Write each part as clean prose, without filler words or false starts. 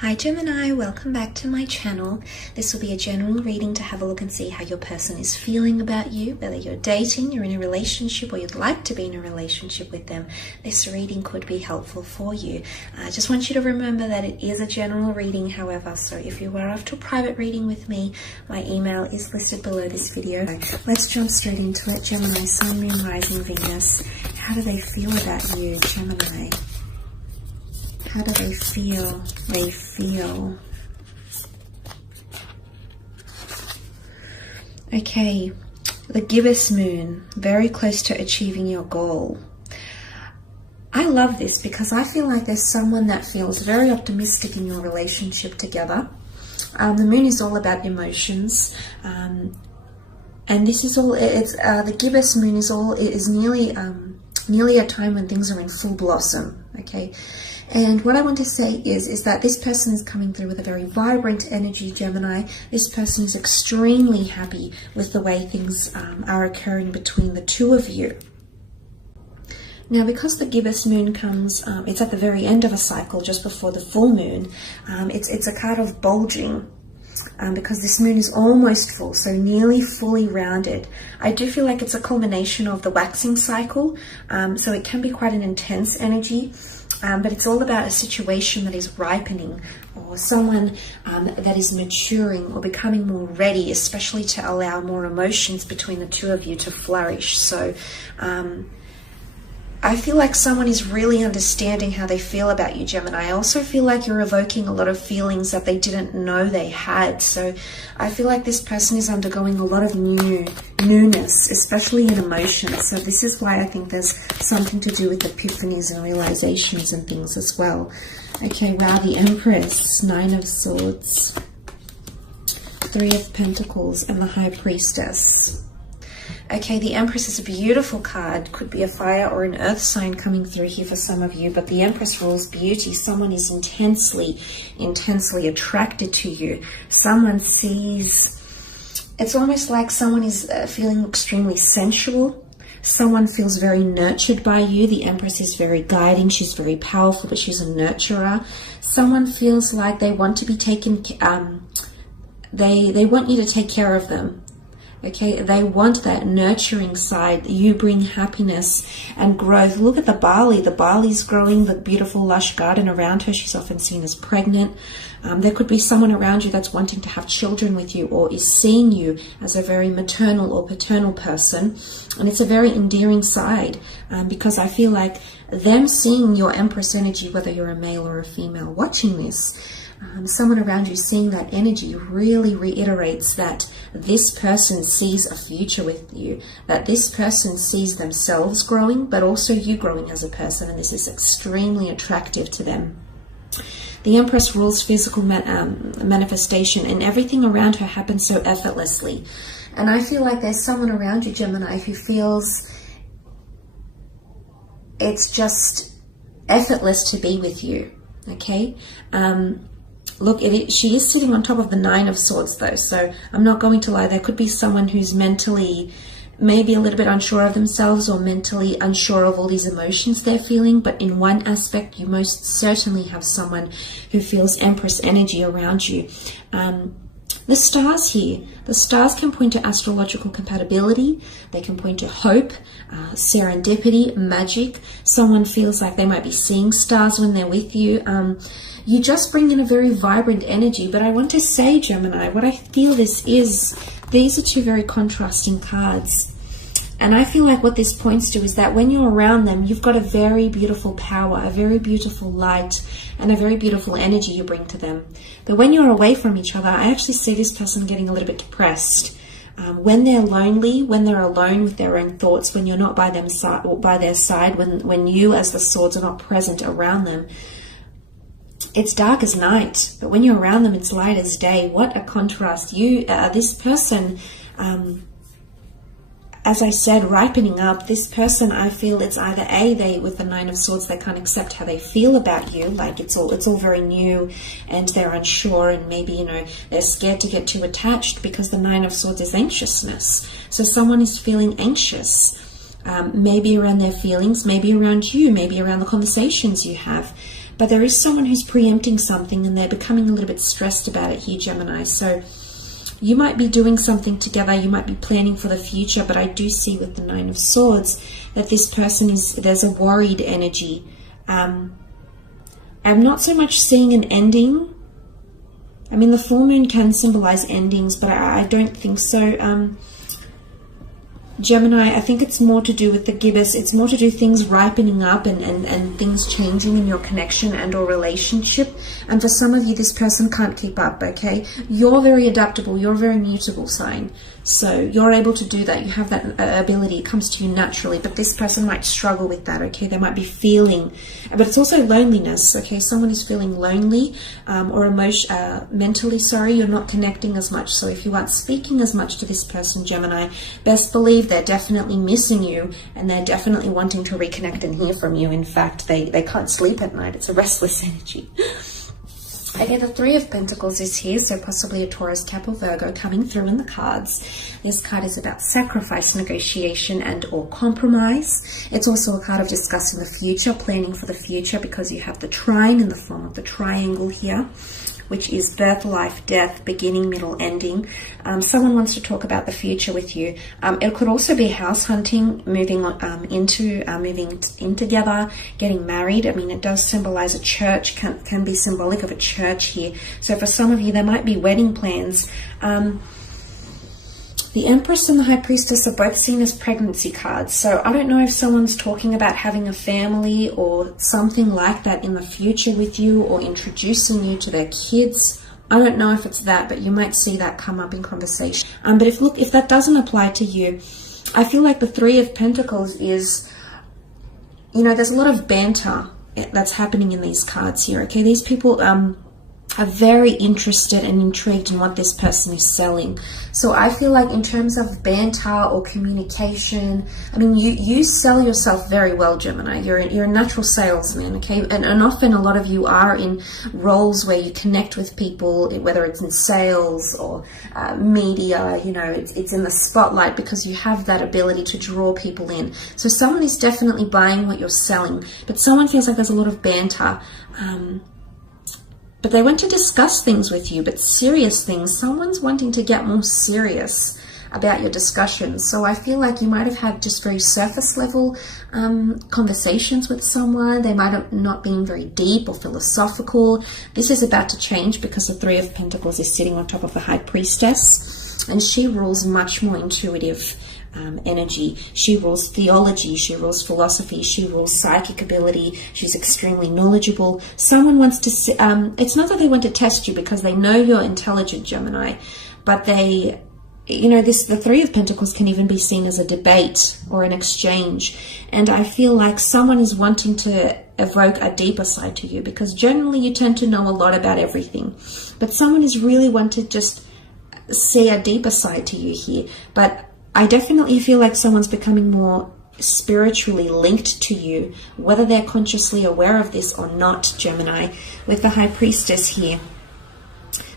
Hi Gemini, welcome back to my channel. This will be a general reading to have a look and see how your person is feeling about you, whether you're dating, you're in a relationship, or you'd like to be in a relationship with them. This reading could be helpful for you. I just want you to remember that it is a general reading, however, so if you are after a private reading with me, my email is listed below this video. Let's jump straight into it. Gemini, Sun, Moon, Rising, Venus. How do they feel about you, Gemini? How do they feel? They feel. Okay, the gibbous moon, very close to achieving your goal. I love this because I feel like there's someone that feels very optimistic in your relationship together. The moon is all about emotions, and this is all. It's the gibbous moon is nearly a time when things are in full blossom. Okay. And what I want to say is that this person is coming through with a very vibrant energy, Gemini. This person is extremely happy with the way things are occurring between the two of you. Now, because the gibbous moon comes, it's at the very end of a cycle, just before the full moon. It's a card of bulging. Because this moon is almost full, so nearly fully rounded. I do feel like it's a culmination of the waxing cycle, so it can be quite an intense energy. But it's all about a situation that is ripening, or someone that is maturing or becoming more ready, especially to allow more emotions between the two of you to flourish. So I feel like someone is really understanding how they feel about you, Gemini. I also feel like you're evoking a lot of feelings that they didn't know they had. So I feel like this person is undergoing a lot of newness, especially in emotions. So this is why I think there's something to do with epiphanies and realizations and things as well. Okay, wow, the Empress, 9 of Swords, 3 of Pentacles, and the High Priestess. Okay, the Empress is a beautiful card. Could be a fire or an earth sign coming through here for some of you, but the Empress rules beauty. Someone is intensely attracted to you. Someone sees, it's almost like someone is feeling extremely sensual. Someone feels very nurtured by you. The Empress is very guiding. She's very powerful, but she's a nurturer. Someone feels like they want to be taken, they want you to take care of them. Okay, they want that nurturing side. You bring happiness and growth. Look at the barley. The barley's growing, the beautiful lush garden around her. She's often seen as pregnant. There could be someone around you that's wanting to have children with you, or is seeing you as a very maternal or paternal person. And it's a very endearing side, because I feel like them seeing your Empress energy, whether you're a male or a female watching this, someone around you seeing that energy really reiterates that this person sees a future with you, that this person sees themselves growing, but also you growing as a person, and this is extremely attractive to them. The Empress rules physical manifestation, and everything around her happens so effortlessly. And I feel like there's someone around you, Gemini, who feels it's just effortless to be with you, okay? Look, she is sitting on top of the 9 of Swords, though, so I'm not going to lie. There could be someone who's mentally maybe a little bit unsure of themselves, or mentally unsure of all these emotions they're feeling. But in one aspect, you most certainly have someone who feels Empress energy around you. The stars here, the stars can point to astrological compatibility. They can point to hope, serendipity, magic. Someone feels like they might be seeing stars when they're with you. You just bring in a very vibrant energy. But I want to say, Gemini, what I feel these are two very contrasting cards. And I feel like what this points to is that when you're around them, you've got a very beautiful power, a very beautiful light, and a very beautiful energy you bring to them. But when you're away from each other, I actually see this person getting a little bit depressed. When they're lonely, when they're alone with their own thoughts, when you're not by their side, when you as the Swords are not present around them, it's dark as night. But when you're around them, it's light as day. What a contrast. This person, as I said, ripening up. This person, I feel it's either they with the 9 of Swords, they can't accept how they feel about you, like it's all very new, and they're unsure, and maybe they're scared to get too attached, because the 9 of Swords is anxiousness. So someone is feeling anxious, maybe around their feelings, maybe around you, maybe around the conversations you have. but there is someone who's preempting something and they're becoming a little bit stressed about it here, Gemini. So you might be doing something together, you might be planning for the future, but I do see with the Nine of Swords that this person there's a worried energy. I'm not so much seeing an ending. I mean, the full moon can symbolize endings, but I don't think so. Gemini, I think it's more to do with the gibbous. It's more to do things ripening up and things changing in your connection and or relationship. And for some of you, this person can't keep up, okay? You're very adaptable. You're a very mutable sign. So you're able to do that. You have that ability. It comes to you naturally. But this person might struggle with that, okay? They might be feeling, but it's also loneliness, okay? Someone is feeling lonely or mentally, sorry, you're not connecting as much. So if you aren't speaking as much to this person, Gemini, best believe they're definitely missing you and they're definitely wanting to reconnect and hear from you. In fact, they can't sleep at night. It's a restless energy. Okay, the Three of Pentacles is here, so possibly a Taurus, Cap, or Virgo coming through in the cards. This card is about sacrifice, negotiation, and or compromise. It's also a card of discussing the future, planning for the future, because you have the trine in the form of the triangle here, which is birth, life, death, beginning, middle, ending. Someone wants to talk about the future with you. It could also be house hunting, moving in together, getting married. I mean, it does symbolize a church, can be symbolic of a church here. So for some of you, there might be wedding plans. The Empress and the High Priestess are both seen as pregnancy cards. So I don't know if someone's talking about having a family or something like that in the future with you, or introducing you to their kids. I don't know if it's that, but you might see that come up in conversation. But if that doesn't apply to you, I feel like the Three of Pentacles is, you know, there's a lot of banter that's happening in these cards here, okay? These people are very interested and intrigued in what this person is selling. So I feel like in terms of banter or communication, I mean, you sell yourself very well, Gemini. You're a natural salesman, okay? And often a lot of you are in roles where you connect with people, whether it's in sales or media, you know, it's in the spotlight because you have that ability to draw people in. So someone is definitely buying what you're selling, but someone feels like there's a lot of banter. But they want to discuss things with you, but serious things. Someone's wanting to get more serious about your discussions. So I feel like you might have had just very surface level conversations with someone. They might have not been very deep or philosophical. This is about to change because the Three of Pentacles is sitting on top of the High Priestess, and she rules much more intuitive energy. She rules theology, she rules philosophy, she rules psychic ability. She's extremely knowledgeable. Someone wants to it's not that they want to test you because they know you're intelligent, Gemini, but they, you know, the Three of Pentacles can even be seen as a debate or an exchange. And I feel like someone is wanting to evoke a deeper side to you, because generally you tend to know a lot about everything, but someone is really wanting to just see a deeper side to you here. But I definitely feel like someone's becoming more spiritually linked to you, whether they're consciously aware of this or not, Gemini. With the High Priestess here,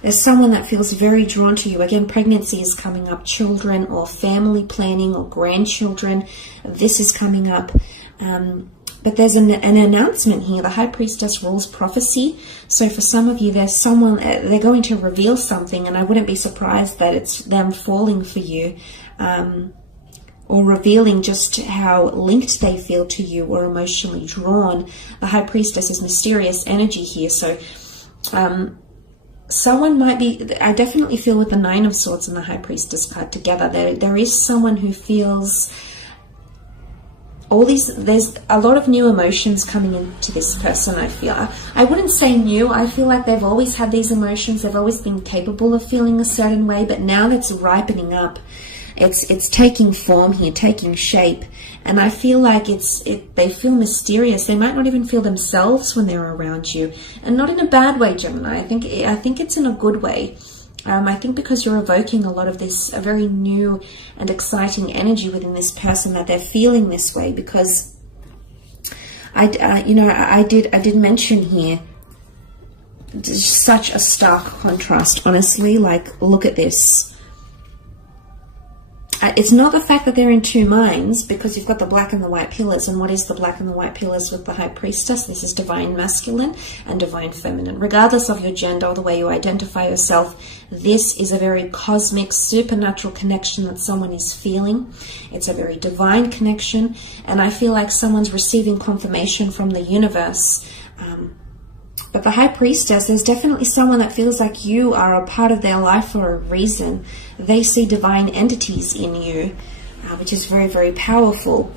there's someone that feels very drawn to you. Again, pregnancy is coming up, children or family planning or grandchildren. This is coming up. But there's an announcement here. The High Priestess rules prophecy. So for some of you, there's someone, they're going to reveal something, and I wouldn't be surprised that it's them falling for you, or revealing just how linked they feel to you or emotionally drawn. The High Priestess is mysterious energy here. So someone might be, I definitely feel with the Nine of Swords and the High Priestess card together, there is someone who feels there's a lot of new emotions coming into this person. I feel, I wouldn't say new, I feel like they've always had these emotions, they've always been capable of feeling a certain way, but now that's ripening up. It's taking form here, taking shape, and I feel like they feel mysterious. They might not even feel themselves when they're around you, and not in a bad way, Gemini. I think it's in a good way. I think because you're evoking a lot of this, a very new and exciting energy within this person, that they're feeling this way. Because I did mention here such a stark contrast. Honestly, like, look at this. It's not the fact that they're in two minds, because you've got the black and the white pillars. And what is the black and the white pillars with the High Priestess? This is divine masculine and divine feminine. Regardless of your gender or the way you identify yourself, this is a very cosmic, supernatural connection that someone is feeling. It's a very divine connection. And I feel like someone's receiving confirmation from the universe. But the High Priestess, there's definitely someone that feels like you are a part of their life for a reason. They see divine entities in you, which is very, very powerful.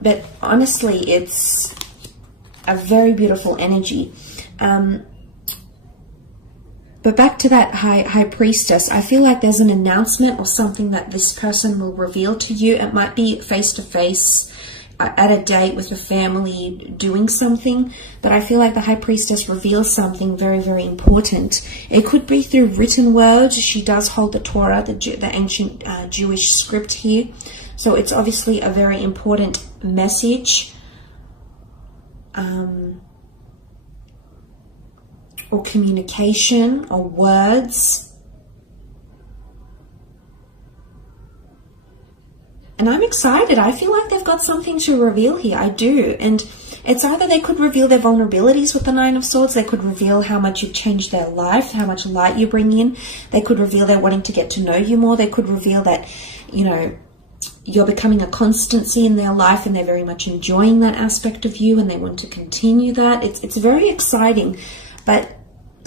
But honestly, it's a very beautiful energy. But back to that High Priestess, I feel like there's an announcement or something that this person will reveal to you. It might be face-to-face, at a date with your family, doing something, but I feel like the High Priestess reveals something very, very important. It could be through written words. She does hold the Torah, the ancient Jewish script here, so it's obviously a very important message, or communication, or words. And I'm excited. I feel like they've got something to reveal here. I do. And it's either they could reveal their vulnerabilities with the Nine of Swords. They could reveal how much you've changed their life, how much light you bring in. They could reveal they're wanting to get to know you more. They could reveal that, you know, you're becoming a constancy in their life and they're very much enjoying that aspect of you and they want to continue that. It's very exciting. But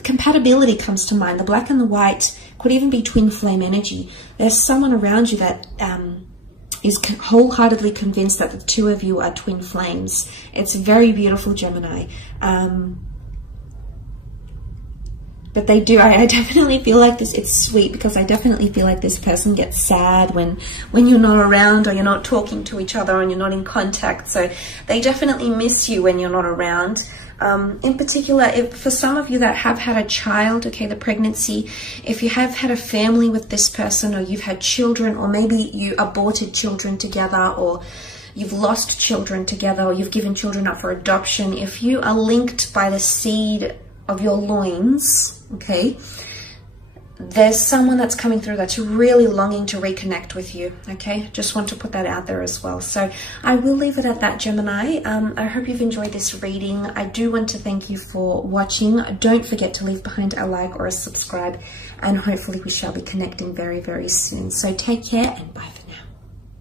compatibility comes to mind. The black and the white could even be twin flame energy. There's someone around you that is wholeheartedly convinced that the two of you are twin flames. It's very beautiful, Gemini. But they do, I definitely feel like this, it's sweet, because I definitely feel like this person gets sad when you're not around, or you're not talking to each other and you're not in contact. So they definitely miss you when you're not around. In particular, if for some of you that have had a child, okay, the pregnancy, if you have had a family with this person, or you've had children, or maybe you aborted children together, or you've lost children together, or you've given children up for adoption, if you are linked by the seed of your loins, okay, there's someone that's coming through that's really longing to reconnect with you, okay? Just want to put that out there as well. So I will leave it at that, Gemini. I hope you've enjoyed this reading. I do want to thank you for watching. Don't forget to leave behind a like or a subscribe, and hopefully we shall be connecting very, very soon. So take care, and bye for now.